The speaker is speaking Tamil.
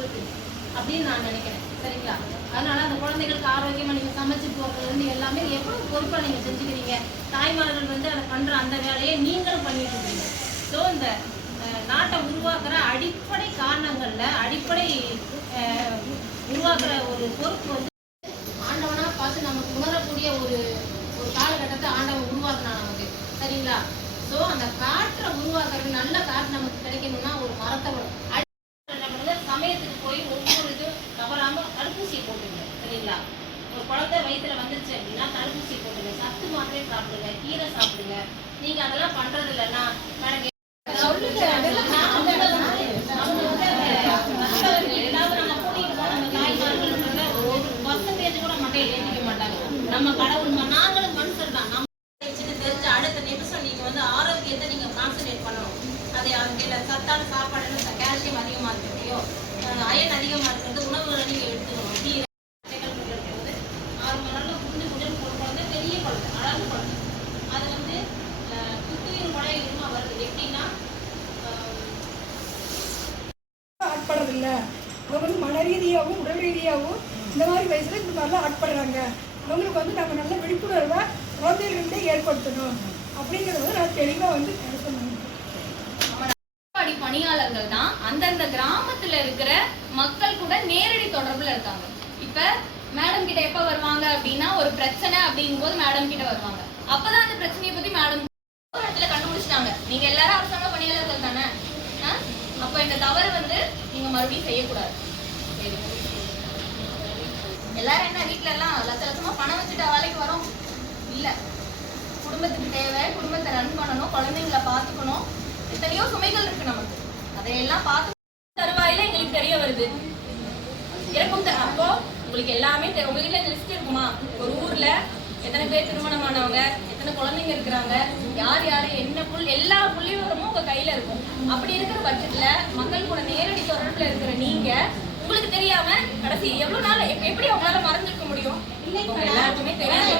இருக்கு அப்படின்னு நான் நினைக்கிறேன். சரிங்களா? அதனால அந்த குழந்தைகளுக்கு ஆரோக்கியமா நீங்க சமைச்சு போடுறது எல்லாமே எவ்வளவு பொறுப்பா நீங்க செஞ்சுக்கிறீங்க. தாய்மார்கள் அதை பண்ற அந்த வேலையை நீங்களும் பண்ணிட்டு இருக்கீங்க. ஸோ இந்த நாட்டை உருவாக்குற அடிப்படை காரணங்கள்ல அடிப்படை உருவாக்குற ஒரு பொறுப்பு ஆண்டவனா பார்த்து நமக்கு உணரக்கூடிய ஒரு ஒரு காலகட்டத்தை ஆண்டவன் உருவாக்குனா நமக்கு. சரிங்களா? ஸோ அந்த காற்றை உருவாக்குறது நல்ல காற்று நமக்கு கிடைக்கணும்னா ஒரு மரத்தை சமயத்துக்கு போய் ஒவ்வொரு இது தவறாம தடுப்பூசியை போட்டுங்க. சரிங்களா? ஒரு குழந்தை வயிற்றுல வந்துருச்சு அப்படின்னா தடுப்பூசி போட்டுங்க, சத்து மாத்திரை சாப்பிடுங்க, கீரை சாப்பிடுங்க. நீங்க அதெல்லாம் பண்றது இல்லைன்னா நம்ம கடவுள் நாங்களும் மனுஷர் தான். நம்ம தெரிஞ்ச அடுத்த நிமிஷம் நீங்க ஆரோக்கியத்தை நீங்க கான்சன்ட்ரேட் பண்ணணும். அதை அவங்க சத்தான சாப்பாடு கால்சியம் அதிகமா இருக்கிறதையோ அயன் அதிகமா இருக்கிறது உணவுகளை நீங்க எடுத்துக்கணும். கீரை 6 மணி நேரம் குடிஞ்சு குழந்தை பெரிய குழந்தை அழகு குழந்தை அது புத்துயிர் மழையுமா வருது. எப்படின்னா ஆட்படுறதில்லை. அவங்க மன ரீதியாகவும் உடல் ரீதியாகவும் இந்த மாதிரி வயசுல இந்த மாதிரிலாம் ஆட்படுறாங்க. அவங்களுக்கு நம்ம நல்ல விழிப்புணர்வை குழந்தைகளிட்டே ஏற்படுத்தணும் அப்படிங்கிறத நான் தெளிவாக பணியாளர்கள் தான் அந்தந்த கிராமத்துல இருக்கிற மக்கள் கூட நேரடி தொடர்புல இருக்காங்க. இப்ப மேடம் கிட்ட எப்ப வருவாங்க அப்படின்னா ஒரு பிரச்சனை அப்படிங்கும் போது மேடம் கிட்ட வருவாங்க. அப்பதான் அந்த பிரச்சனையை பத்தி மேடம் இடத்துல கண்டுபிடிச்சிட்டாங்க. நீங்க எல்லாரும் அரசாங்க பணியாளர்கள் தானே, அப்ப இந்த தவறு நீங்க மறுபடியும் செய்யக்கூடாது. எல்லாரும் என்ன வீட்டுல எல்லாம் லட்சமா பணம் வச்சுட்டா வேலைக்கு வரும் இல்ல. குடும்பத்துக்கு தேவை, குடும்பத்தை ரன் பண்ணணும், குழந்தைங்களை பாத்துக்கணும், எத்தனையோ சுமைகள் இருக்கு நமக்கு. அதையெல்லாம் பார்த்து தருவாயில எங்களுக்கு தெரிய வருது இறக்கும். அப்போ உங்களுக்கு எல்லாமே உங்க வீட்டுல லிஸ்ட் இருக்குமா? ஒரு ஊர்ல எத்தனை பேர் திருமணமானவங்க, எத்தனை குழந்தைங்க இருக்கிறாங்க, யார் யாரு என்ன எல்லா புள்ளிவிவரமும் உங்க கையில இருக்கும். அப்படி இருக்கிற பட்சத்துல மக்கள் கூட நேரடி தொடர்புல இருக்கிற நீங்க உங்களுக்கு தெரியாம கடைசி எவ்வளவு நாள் எப்படி அவங்களால மறந்துருக்க முடியும்? எல்லாருக்குமே தெரியும்.